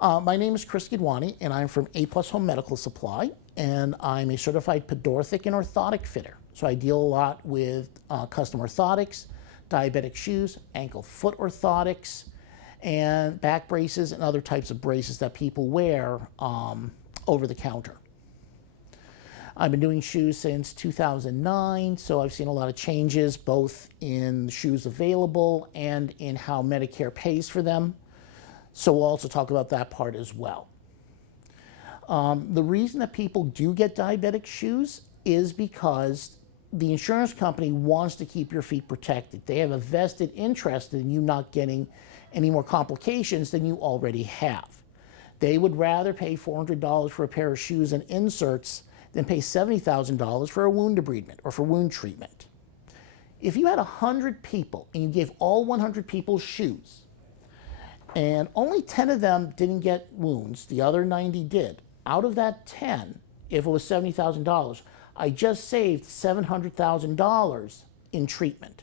My name is Kris Gidwani, and I'm from A+ Home Medical Supply, and I'm a certified podorthic and orthotic fitter. So I deal a lot with custom orthotics, diabetic shoes, ankle-foot orthotics, and back braces and other types of braces that people wear over the counter. I've been doing shoes since 2009, so I've seen a lot of changes both in the shoes available and in how Medicare pays for them. So we'll also talk about that part as well. The reason that people do get diabetic shoes is because the insurance company wants to keep your feet protected. They have a vested interest in you not getting any more complications than you already have. They would rather pay $400 for a pair of shoes and inserts than pay $70,000 for a wound debridement or for wound treatment. If you had 100 people and you gave all 100 people shoes, and only 10 of them didn't get wounds, the other 90 did. Out of that 10, if it was $70,000, I just saved $700,000 in treatment.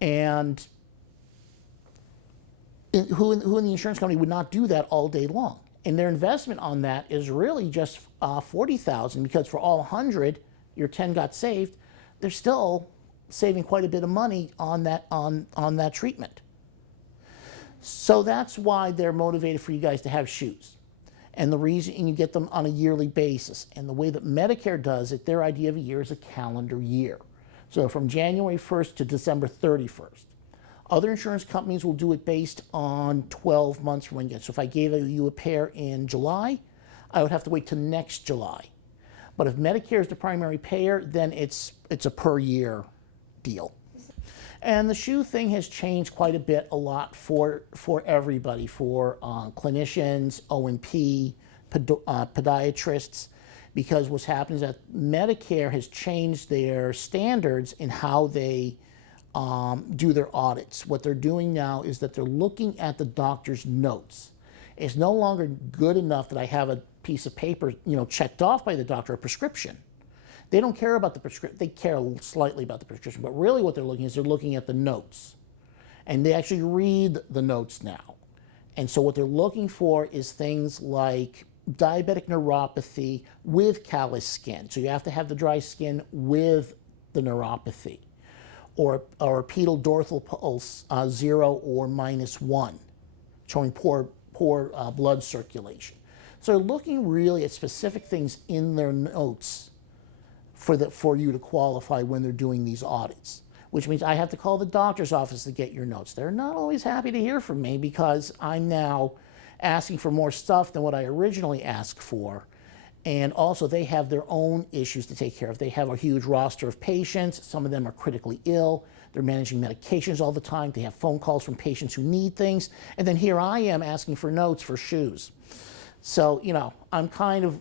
And who in the insurance company would not do that all day long? And their investment on that is really just $40,000, because for all 100, your 10 got saved. They're still saving quite a bit of money on that treatment. So that's why they're motivated for you guys to have shoes. And the reason you get them on a yearly basis. And the way that Medicare does it, their idea of a year is a calendar year. So from January 1st to December 31st. Other insurance companies will do it based on 12 months from when you get it. So if I gave you a pair in July, I would have to wait till next July. But if Medicare is the primary payer, then it's a per year deal. And the shoe thing has changed quite a bit, a lot for everybody, for clinicians, O&P, podiatrists, because what's happened is that Medicare has changed their standards in how they do their audits. What they're doing now is that they're looking at the doctor's notes. It's no longer good enough that I have a piece of paper, checked off by the doctor, a prescription. They don't care about the prescription. They care slightly about the prescription, but really what they're looking at the notes. And they actually read the notes now. And so what they're looking for is things like diabetic neuropathy with callus skin. So you have to have the dry skin with the neuropathy. Or pedal dorsal pulse 0 or -1, showing poor blood circulation. So they're looking really at specific things in their notes for you to qualify when they're doing these audits, which means I have to call the doctor's office to get your notes. They're not always happy to hear from me because I'm now asking for more stuff than what I originally asked for. And also they have their own issues to take care of. They have a huge roster of patients. Some of them are critically ill. They're managing medications all the time. They have phone calls from patients who need things. And then here I am asking for notes for shoes. So, I'm kind of,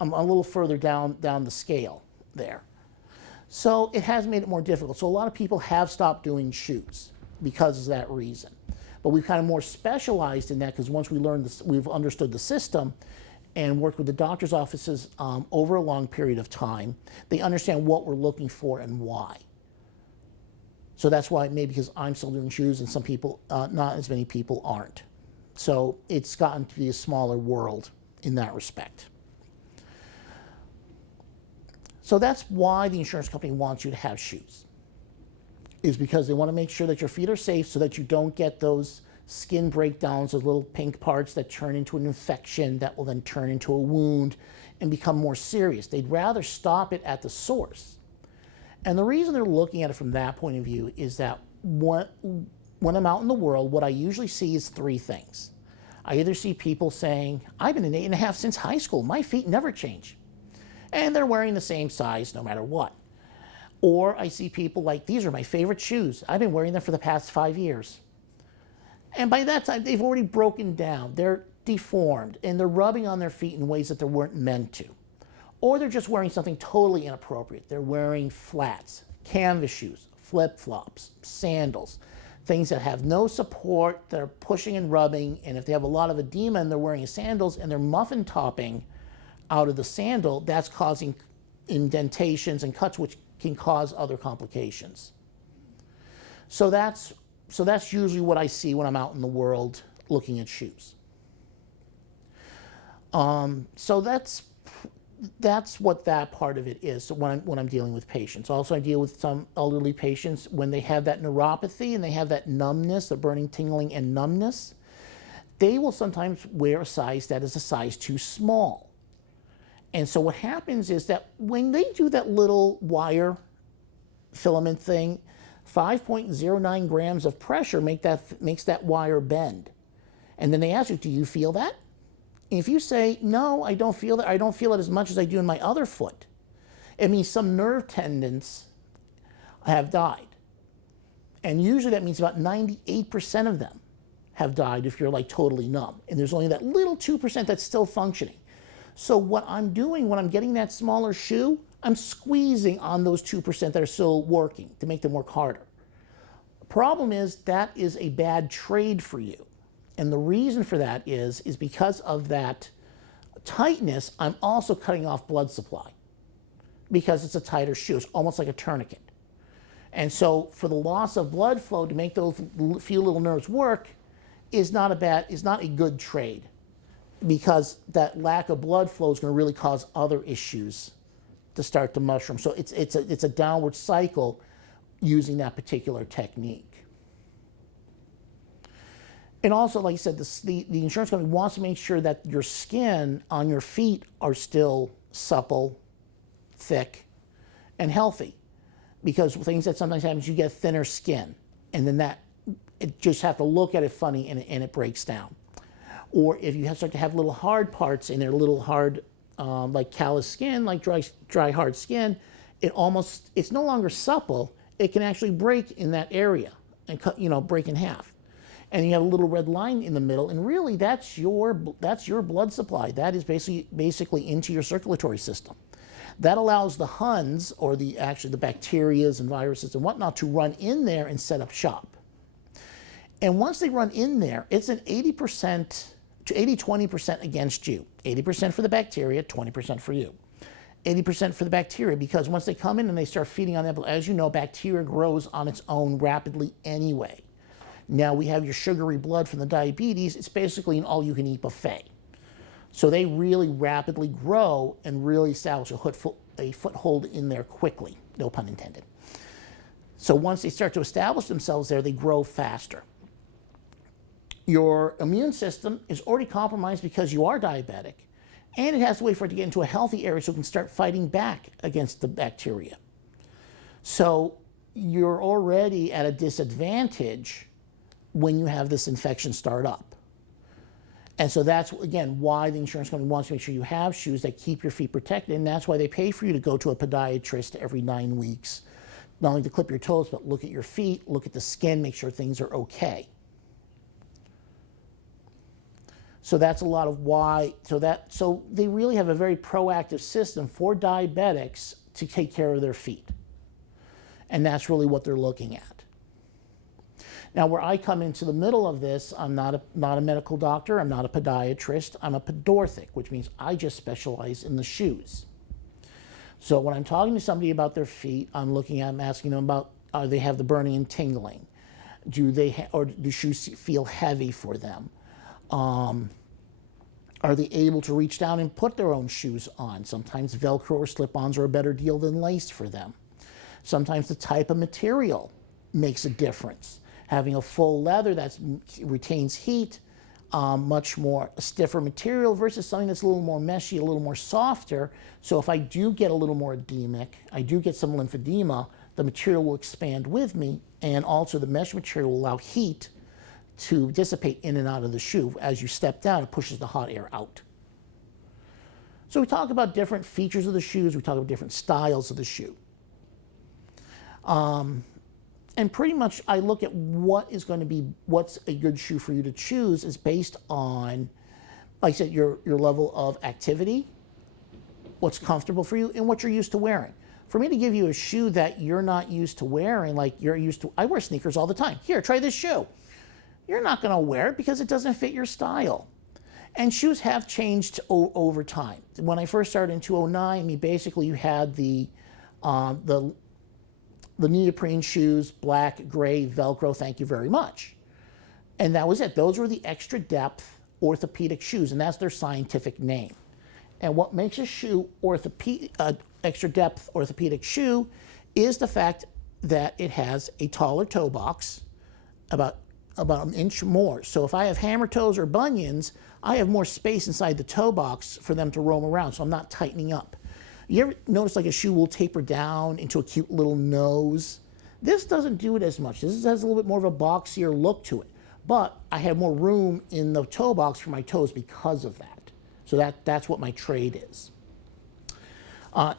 I'm a little further down the scale there. So it has made it more difficult. So a lot of people have stopped doing shoes because of that reason. But we've kind of more specialized in that because once we've understood the system and worked with the doctor's offices over a long period of time, they understand what we're looking for and why. So that's why maybe because I'm still doing shoes and some people, not as many people aren't. So it's gotten to be a smaller world in that respect. So that's why the insurance company wants you to have shoes, is because they want to make sure that your feet are safe so that you don't get those skin breakdowns, those little pink parts that turn into an infection that will then turn into a wound and become more serious. They'd rather stop it at the source. And the reason they're looking at it from that point of view is that when I'm out in the world, what I usually see is three things. I either see people saying, I've been an 8.5 since high school, my feet never change. And they're wearing the same size no matter what. Or I see people like, these are my favorite shoes. I've been wearing them for the past 5 years. And by that time, they've already broken down. They're deformed, and they're rubbing on their feet in ways that they weren't meant to. Or they're just wearing something totally inappropriate. They're wearing flats, canvas shoes, flip-flops, sandals, things that have no support, that are pushing and rubbing, and if they have a lot of edema and they're wearing sandals and they're muffin topping out of the sandal, that's causing indentations and cuts, which can cause other complications. So that's usually what I see when I'm out in the world looking at shoes. So that's what that part of it is. So when I'm dealing with patients, also I deal with some elderly patients when they have that neuropathy and they have that numbness, the burning, tingling, and numbness. They will sometimes wear a size that is a size too small. And so what happens is that when they do that little wire filament thing, 5.09 grams of pressure makes that wire bend. And then they ask you, do you feel that? If you say, no, I don't feel that, I don't feel it as much as I do in my other foot, it means some nerve tendons have died. And usually that means about 98% of them have died if you're like totally numb. And there's only that little 2% that's still functioning. So what I'm doing when I'm getting that smaller shoe, I'm squeezing on those 2% that are still working to make them work harder. Problem is that is a bad trade for you. And the reason for that is because of that tightness, I'm also cutting off blood supply because it's a tighter shoe. It's almost like a tourniquet. And so for the loss of blood flow to make those few little nerves work is not a good trade, because that lack of blood flow is going to really cause other issues to start to mushroom. So it's a downward cycle using that particular technique. And also, like I said, the insurance company wants to make sure that your skin on your feet are still supple, thick, and healthy. Because things that sometimes happens, you get thinner skin, and then it just have to look at it funny and it breaks down. Or if you start to have little hard parts and they're little hard, like callous skin, like dry hard skin, it's no longer supple. It can actually break in that area and break in half. And you have a little red line in the middle, and really that's your blood supply. That is basically into your circulatory system. That allows the Huns, or the bacterias and viruses and whatnot, to run in there and set up shop. And once they run in there, it's an 80% to 20% against you. 80% for the bacteria, 20% for you. 80% for the bacteria, because once they come in and they start feeding on that, as you know, bacteria grows on its own rapidly anyway. Now we have your sugary blood from the diabetes. It's basically an all-you-can-eat buffet. So they really rapidly grow and really establish a foothold in there quickly, no pun intended. So once they start to establish themselves there, they grow faster. Your immune system is already compromised because you are diabetic, and it has to wait for it to get into a healthy area so it can start fighting back against the bacteria. So you're already at a disadvantage when you have this infection start up. And so that's, again, why the insurance company wants to make sure you have shoes that keep your feet protected, and that's why they pay for you to go to a podiatrist every 9 weeks, not only to clip your toes, but look at your feet, look at the skin, make sure things are okay. So that's a lot of why, so they really have a very proactive system for diabetics to take care of their feet. And that's really what they're looking at. Now, where I come into the middle of this, I'm not a medical doctor, I'm not a podiatrist, I'm a podorthic, which means I just specialize in the shoes. So when I'm talking to somebody about their feet, I'm asking them about, they have the burning and tingling? Or do shoes feel heavy for them? Are they able to reach down and put their own shoes on? Sometimes Velcro or slip-ons are a better deal than lace for them. Sometimes the type of material makes a difference. Having a full leather that retains heat, much more stiffer material versus something that's a little more meshy, a little more softer. So if I do get a little more edemic, I do get some lymphedema, the material will expand with me, and also the mesh material will allow heat to dissipate in and out of the shoe. As you step down, it pushes the hot air out. So we talk about different features of the shoes, we talk about different styles of the shoe. And pretty much I look at what's a good shoe for you to choose is based on, like I said, your level of activity, what's comfortable for you, and what you're used to wearing. For me to give you a shoe that you're not used to wearing, like you're used to, I wear sneakers all the time. Here, try this shoe. You're not going to wear it because it doesn't fit your style. And shoes have changed over time. When I first started in 2009, basically you had the neoprene shoes, black, gray, Velcro, thank you very much. And that was it. Those were the extra depth orthopedic shoes, and that's their scientific name. And what makes a shoe extra depth orthopedic shoe is the fact that it has a taller toe box, about an inch more. So if I have hammer toes or bunions, I have more space inside the toe box for them to roam around, so I'm not tightening up. You ever notice like a shoe will taper down into a cute little nose? This doesn't do it as much. This has a little bit more of a boxier look to it. But I have more room in the toe box for my toes because of that. So that's what my trade is.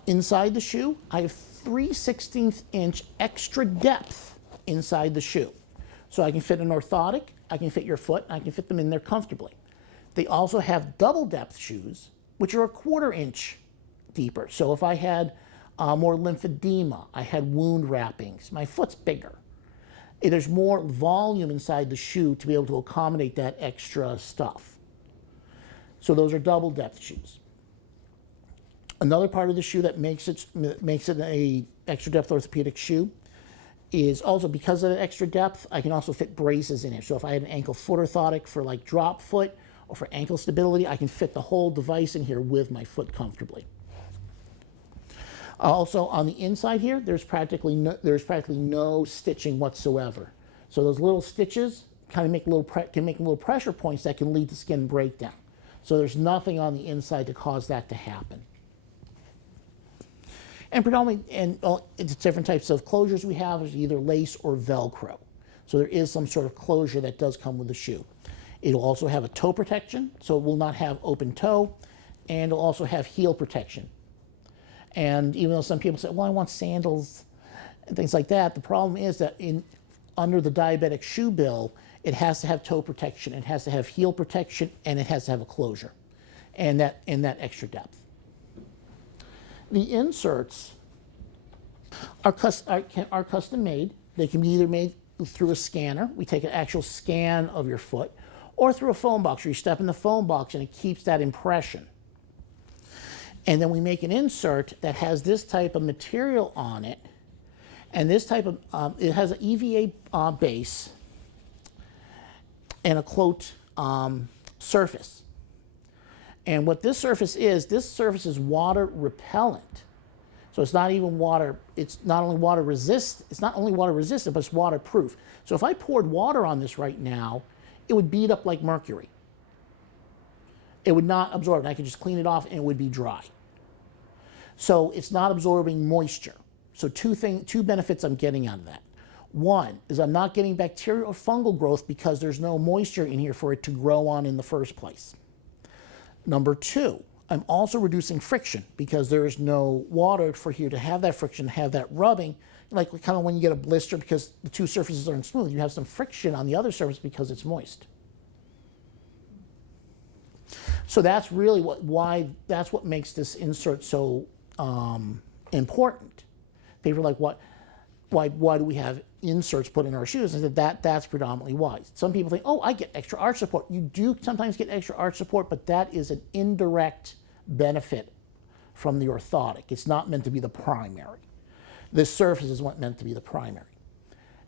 Inside the shoe, I have 3/16 inch extra depth inside the shoe. So I can fit an orthotic, I can fit your foot, and I can fit them in there comfortably. They also have double depth shoes, which are 1/4 inch deeper. So if I had more lymphedema, I had wound wrappings, my foot's bigger. There's more volume inside the shoe to be able to accommodate that extra stuff. So those are double depth shoes. Another part of the shoe that makes it a extra depth orthopedic shoe is also because of the extra depth, I can also fit braces in it. So if I had an ankle foot orthotic for like drop foot or for ankle stability, I can fit the whole device in here with my foot comfortably. Also on the inside here, there's practically no stitching whatsoever. So those little stitches kind of can make little pressure points that can lead to skin breakdown. So there's nothing on the inside to cause that to happen. And predominantly, it's different types of closures we have. There's either lace or Velcro. So there is some sort of closure that does come with the shoe. It'll also have a toe protection, so it will not have open toe, and it'll also have heel protection. And even though some people say, well, I want sandals and things like that, the problem is that under the diabetic shoe bill, it has to have toe protection, it has to have heel protection, and it has to have a closure, and that extra depth. The inserts are custom made. They can be either made through a scanner. We take an actual scan of your foot, or through a foam box, where you step in the foam box and it keeps that impression. And then we make an insert that has this type of material on it, and this type of, it has an EVA base and a cloth surface. And what this surface is water repellent. So it's not even water, it's not only water resistant, but it's waterproof. So if I poured water on this right now, it would bead up like mercury. It would not absorb, and I could just clean it off and it would be dry. So it's not absorbing moisture. So two benefits I'm getting out of that. One is I'm not getting bacterial or fungal growth because there's no moisture in here for it to grow on in the first place. Number two, I'm also reducing friction because there is no water for here to have that friction, have that rubbing, like kind of when you get a blister because the two surfaces aren't smooth. You have some friction on the other surface because it's moist. So that's really that's what makes this insert so important. People are like, why do we have inserts put in our shoes? I said that's predominantly why. Some people think, oh, I get extra arch support. You do sometimes get extra arch support, but that is an indirect benefit from the orthotic. It's not meant to be the primary. This surface is what meant to be the primary.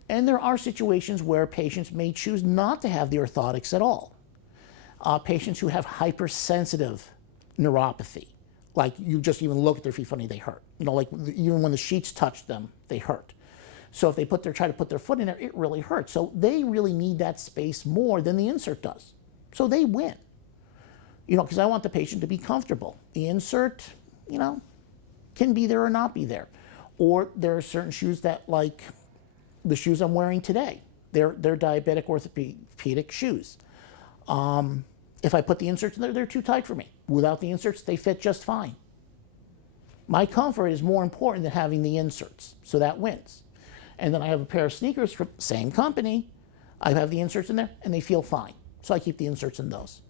And there are situations where patients may choose not to have the orthotics at all. Patients who have hypersensitive neuropathy, like you just even look at their feet funny, they hurt. You know, like even when the sheets touch them, they hurt. So if they try to put their foot in there, it really hurts. So they really need that space more than the insert does. So they win. You know, because I want the patient to be comfortable. The insert, you know, can be there or not be there. Or there are certain shoes that, like the shoes I'm wearing today, they're diabetic orthopedic shoes. If I put the inserts in there, they're too tight for me. Without the inserts, they fit just fine. My comfort is more important than having the inserts, so that wins. And then I have a pair of sneakers from same company. I have the inserts in there, and they feel fine. So I keep the inserts in those.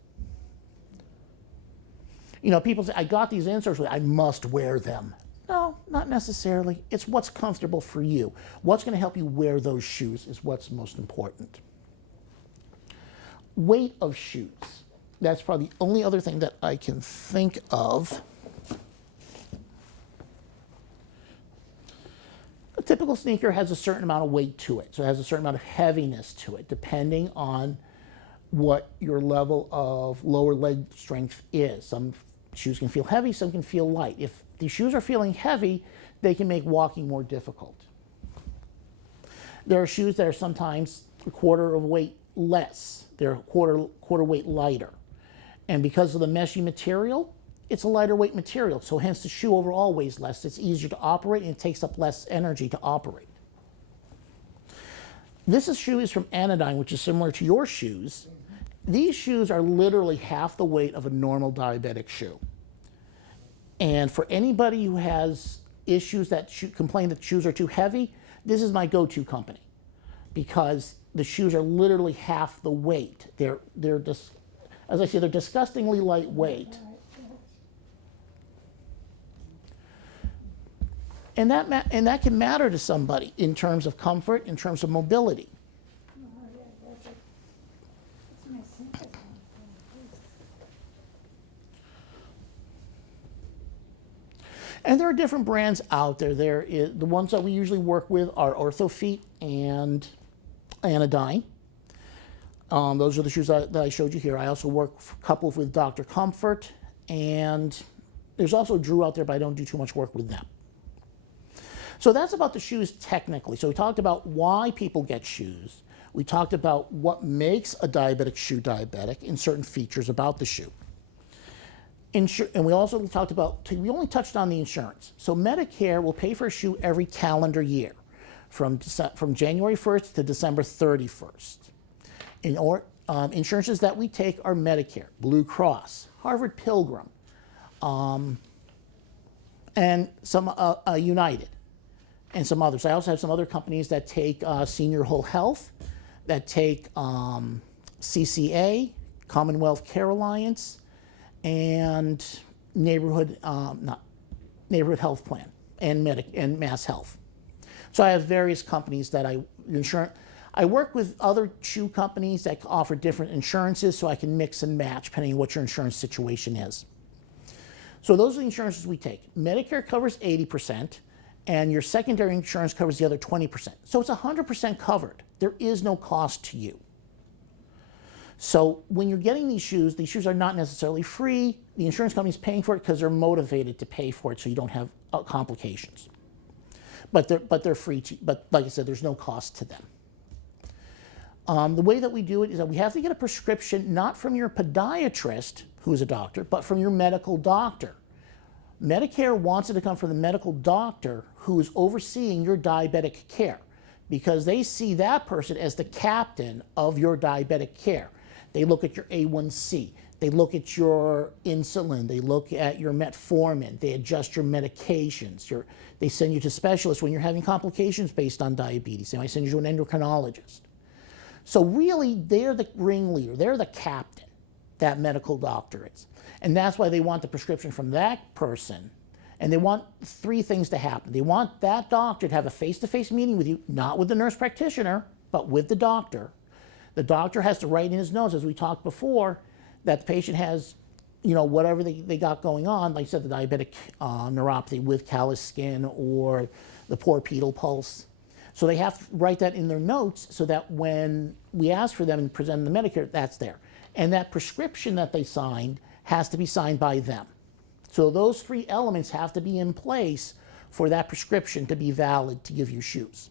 You know, people say, I got these inserts, I must wear them. No, not necessarily. It's what's comfortable for you. What's going to help you wear those shoes is what's most important. Weight of shoes. That's probably the only other thing that I can think of. A typical sneaker has a certain amount of weight to it, so it has a certain amount of heaviness to it, depending on what your level of lower leg strength is. Some shoes can feel heavy, some can feel light. If the shoes are feeling heavy, they can make walking more difficult. There are shoes that are sometimes a quarter of weight less. They're quarter weight lighter. And because of the meshy material, it's a lighter weight material. So hence the shoe overall weighs less. It's easier to operate and it takes up less energy to operate. This shoe is from Anodyne, which is similar to your shoes. These shoes are literally half the weight of a normal diabetic shoe. And for anybody who has issues that complain that shoes are too heavy, this is my go-to company because the shoes are literally half the weight. They're just, as I say, they're disgustingly lightweight. And that can matter to somebody in terms of comfort, in terms of mobility. And there are different brands out there. The ones that we usually work with are OrthoFeet and Anodyne. Those are the shoes that I showed you here. I also work coupled with Dr. Comfort, and there's also Drew out there, but I don't do too much work with them. So that's about the shoes technically. So we talked about why people get shoes. We talked about what makes a diabetic shoe diabetic and certain features about the shoe. And we also talked about, we only touched on the insurance. So Medicare will pay for a shoe every calendar year from January 1st to December 31st. Insurances that we take are Medicare, Blue Cross, Harvard Pilgrim, and some United, and some others. I also have some other companies that take Senior Whole Health, that take CCA, Commonwealth Care Alliance, and Neighborhood Health Plan, and Mass Health. So I have various companies that I insure. I work with other shoe companies that offer different insurances so I can mix and match depending on what your insurance situation is. So those are the insurances we take. Medicare covers 80%, and your secondary insurance covers the other 20%. So it's 100% covered. There is no cost to you. So when you're getting these shoes are not necessarily free. The insurance company's paying for it because they're motivated to pay for it so you don't have complications. But they're free to, but like I said, there's no cost to them. The way that we do it is that we have to get a prescription not from your podiatrist, who is a doctor, but from your medical doctor. Medicare wants it to come from the medical doctor who is overseeing your diabetic care because they see that person as the captain of your diabetic care. They look at your A1C, they look at your insulin, they look at your metformin, they adjust your medications, they send you to specialists when you're having complications based on diabetes. They might send you to an endocrinologist. So really, they're the ringleader, they're the captain, that medical doctor is. And that's why they want the prescription from that person. And they want three things to happen. They want that doctor to have a face-to-face meeting with you, not with the nurse practitioner, but with the doctor. The doctor has to write in his notes, as we talked before, that the patient has, whatever they got going on, like I said, the diabetic neuropathy with callous skin or the poor pedal pulse. So they have to write that in their notes so that when we ask for them and present them to Medicare, that's there. And that prescription that they signed has to be signed by them. So those three elements have to be in place for that prescription to be valid to give you shoes.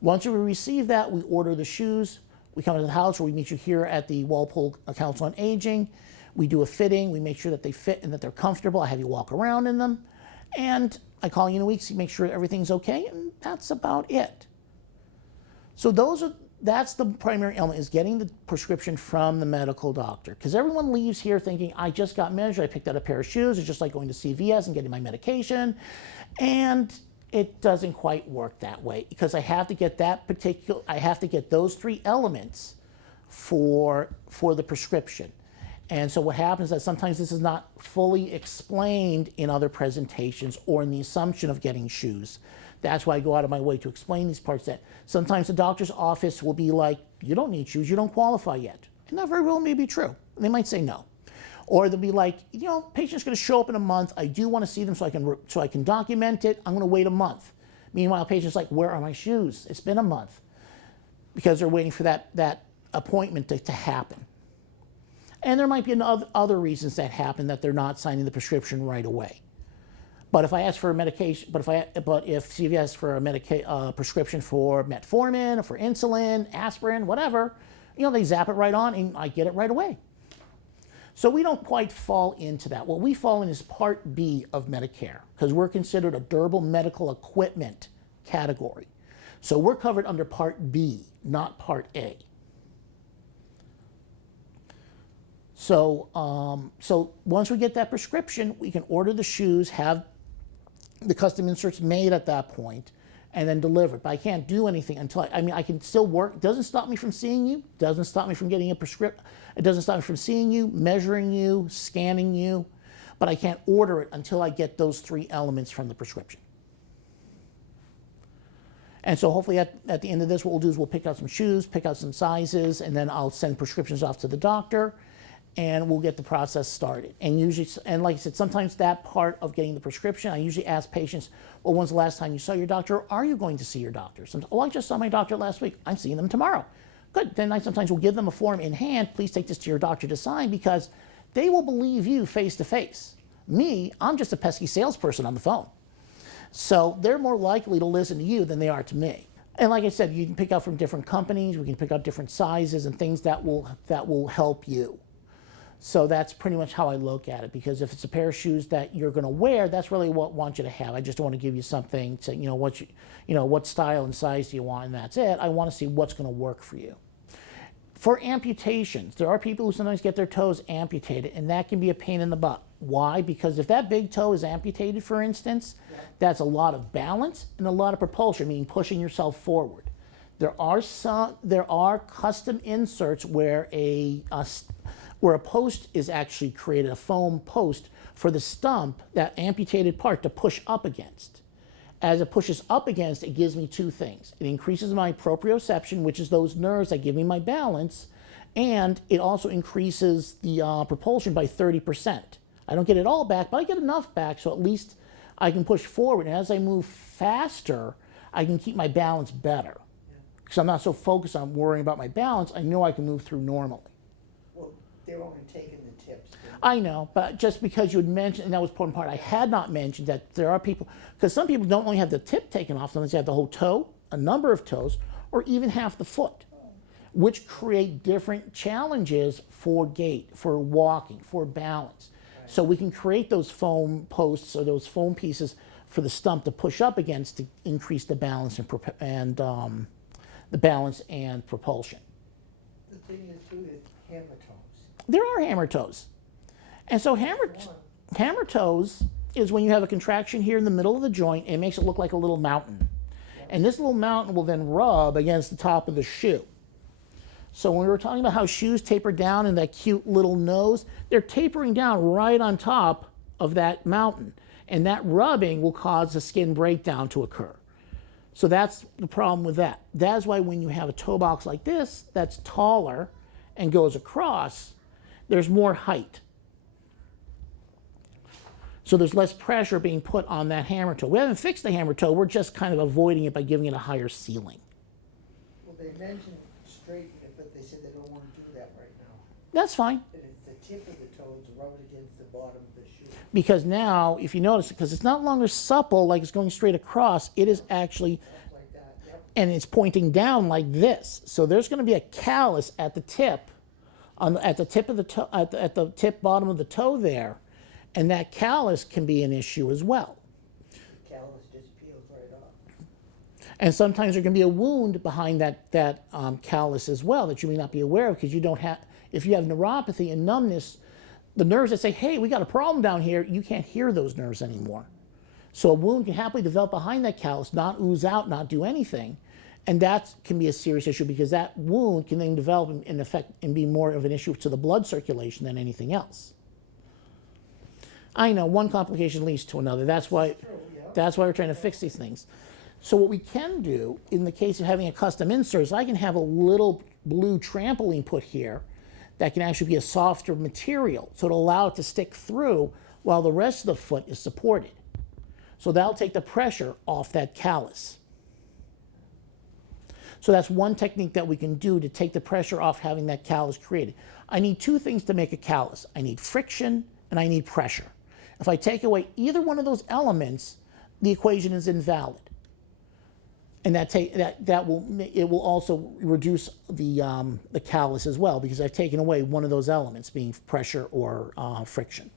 Once we receive that, we order the shoes. We come to the house, or we meet you here at the Walpole Council on Aging. We do a fitting. We make sure that they fit and that they're comfortable. I have you walk around in them. And I call you in a week to make sure everything's okay, and that's about it. So that's the primary element, is getting the prescription from the medical doctor. Because everyone leaves here thinking, I just got measured, I picked out a pair of shoes, it's just like going to CVS and getting my medication. And it doesn't quite work that way, because I have to get those three elements for the prescription. And so what happens is that sometimes this is not fully explained in other presentations or in the assumption of getting shoes. That's why I go out of my way to explain these parts, that sometimes the doctor's office will be like, you don't need shoes, you don't qualify yet. And that very well may be true. They might say no. Or they'll be like, patient's gonna show up in a month, I do wanna see them so I can document it, I'm gonna wait a month. Meanwhile, patient's like, where are my shoes? It's been a month. Because they're waiting for that appointment to happen. And there might be other reasons that happen that they're not signing the prescription right away. But if I ask for a medication, but if CVS asks for a prescription for metformin, or for insulin, aspirin, whatever, they zap it right on and I get it right away. So we don't quite fall into that. What we fall in is Part B of Medicare, because we're considered a durable medical equipment category. So we're covered under Part B, not Part A. So, so once we get that prescription, we can order the shoes, have the custom inserts made at that point, and then delivered. But I can't do anything until I can still work. It doesn't stop me from seeing you. Doesn't stop me from getting a prescription. It doesn't stop me from seeing you, measuring you, scanning you. But I can't order it until I get those 3 elements from the prescription. And so hopefully at the end of this, what we'll do is we'll pick out some shoes, pick out some sizes, and then I'll send prescriptions off to the doctor, and we'll get the process started. And usually, and like I said, sometimes that part of getting the prescription, I usually ask patients, well, when's the last time you saw your doctor? Or are you going to see your doctor? Sometimes, oh, I just saw my doctor last week. I'm seeing them tomorrow. Good. Then I sometimes will give them a form in hand. Please take this to your doctor to sign, because they will believe you face to face. Me, I'm just a pesky salesperson on the phone. So they're more likely to listen to you than they are to me. And like I said, you can pick out from different companies. We can pick out different sizes and things that will help you. So that's pretty much how I look at it, because if it's a pair of shoes that you're going to wear, that's really what I want you to have. I just don't want to give you something to, what style and size do you want, and that's it. I want to see what's going to work for you. For amputations, there are people who sometimes get their toes amputated, and that can be a pain in the butt. Why? Because if that big toe is amputated, for instance, that's a lot of balance and a lot of propulsion, meaning pushing yourself forward. There are custom inserts where a post is actually created, a foam post for the stump, that amputated part, to push up against. As it pushes up against, it gives me 2 things. It increases my proprioception, which is those nerves that give me my balance, and it also increases the propulsion by 30%. I don't get it all back, but I get enough back so at least I can push forward. And as I move faster, I can keep my balance better. Because I'm not so focused on worrying about my balance, I know I can move through normally. They're only taking the tips. I know, but just because you had mentioned, and that was important part, I had not mentioned that there are people, because some people don't only have the tip taken off, sometimes they have the whole toe, a number of toes, or even half the foot, which create different challenges for gait, for walking, for balance. Right. So we can create those foam posts or those foam pieces for the stump to push up against to increase the balance and the balance and propulsion. The thing is too is hammer toes. There are hammer toes. And so hammer toes is when you have a contraction here in the middle of the joint, and it makes it look like a little mountain. And this little mountain will then rub against the top of the shoe. So when we were talking about how shoes taper down in that cute little nose, they're tapering down right on top of that mountain. And that rubbing will cause a skin breakdown to occur. So that's the problem with that. That's why when you have a toe box like this that's taller and goes across, there's more height. So there's less pressure being put on that hammer toe. We haven't fixed the hammer toe, we're just kind of avoiding it by giving it a higher ceiling. Well, they mentioned straightening it, but they said they don't want to do that right now. That's fine. And it's the tip of the toe to rub it against the bottom of the shoe. Because now, if you notice, because it's not longer supple like it's going straight across, it is actually, Like that. Yep. and it's pointing down like this. So there's going to be a callus at the tip, at the tip of the toe, at the tip bottom of the toe there, and that callus can be an issue as well. The callus just peels right off. And sometimes there can be a wound behind that callus as well that you may not be aware of, because you don't have, if you have neuropathy and numbness, the nerves that say, hey, we got a problem down here, you can't hear those nerves anymore. So a wound can happily develop behind that callus, not ooze out, not do anything. And that can be a serious issue, because that wound can then develop and affect and be more of an issue to the blood circulation than anything else. I know, one complication leads to another. That's why we're trying to fix these things. So what we can do in the case of having a custom insert is I can have a little blue trampoline put here that can actually be a softer material, so it'll allow it to stick through while the rest of the foot is supported. So that'll take the pressure off that callus. So that's one technique that we can do to take the pressure off having that callus created. I need two things to make a callus. I need friction and I need pressure. If I take away either one of those elements, the equation is invalid. And it will also reduce the callus as well, because I've taken away one of those elements, being pressure or friction.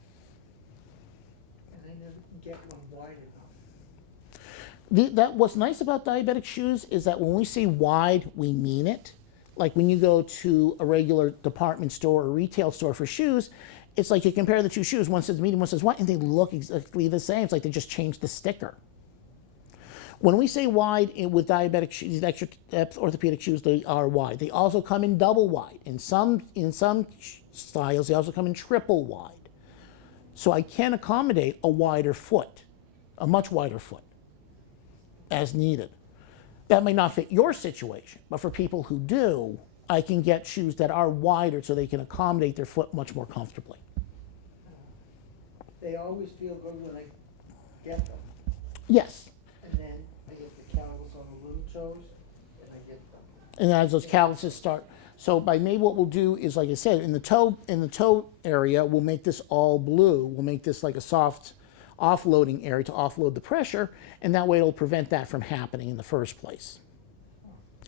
And I never can get one wide enough. What's nice about diabetic shoes is that when we say wide, we mean it. Like when you go to a regular department store or retail store for shoes, it's like you compare the two shoes, one says medium, one says wide, and they look exactly the same. It's like they just changed the sticker. When we say wide with diabetic shoes, these extra depth orthopedic shoes, they are wide. They also come in double wide. In some styles, they also come in triple wide. So I can accommodate a wider foot, a much wider foot, as needed. That may not fit your situation, but for people who do, I can get shoes that are wider so they can accommodate their foot much more comfortably. They always feel good when I get them. Yes. And then I get the callus on the little toes, and I get them. And as those calluses start, so by maybe what we'll do is, like I said, in the toe area, we'll make this all blue. We'll make this like a soft offloading area to offload the pressure, and that way it'll prevent that from happening in the first place.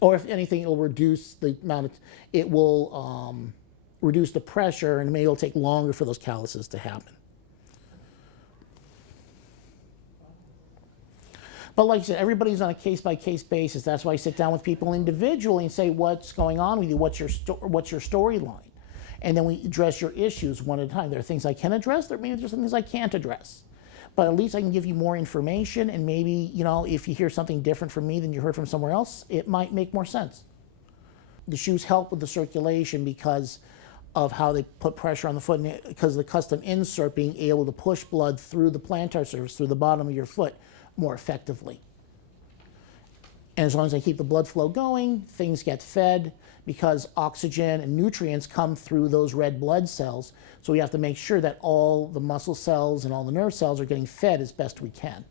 Or if anything, it'll reduce the amount of, it will reduce the pressure, and maybe it'll take longer for those calluses to happen. But like I said, everybody's on a case-by-case basis. That's why I sit down with people individually and say, what's going on with you? What's your storyline? And then we address your issues one at a time. There are things I can address. There may be some things I can't address. But at least I can give you more information, and maybe, you know, if you hear something different from me than you heard from somewhere else, it might make more sense. The shoes help with the circulation because of how they put pressure on the foot, and because of the custom insert being able to push blood through the plantar surface, through the bottom of your foot, more effectively. And as long as I keep the blood flow going, things get fed, because oxygen and nutrients come through those red blood cells. So we have to make sure that all the muscle cells and all the nerve cells are getting fed as best we can.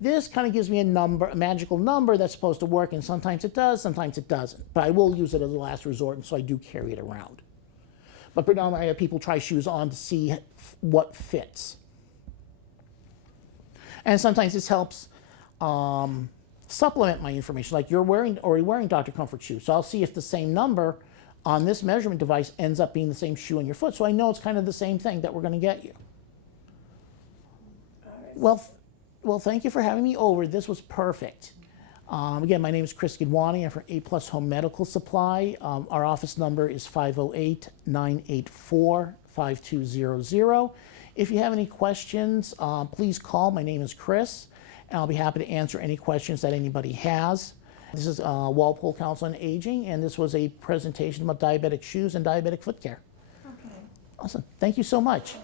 This kind of gives me a number, a magical number that's supposed to work, and sometimes it does, sometimes it doesn't. But I will use it as a last resort, and so I do carry it around. But predominantly I have people try shoes on to see what fits. And sometimes this helps supplement my information. Like you're already wearing Dr. Comfort shoes, so I'll see if the same number on this measurement device ends up being the same shoe on your foot. So I know it's kind of the same thing that we're going to get you. Well, thank you for having me over. This was perfect. Again, my name is Kris Gidwani. I'm from A+ Home Medical Supply. Our office number is 508-984-5200. If you have any questions, please call. My name is Kris, and I'll be happy to answer any questions that anybody has. This is Walpole Council on Aging, and this was a presentation about diabetic shoes and diabetic foot care. Okay. Awesome. Thank you so much.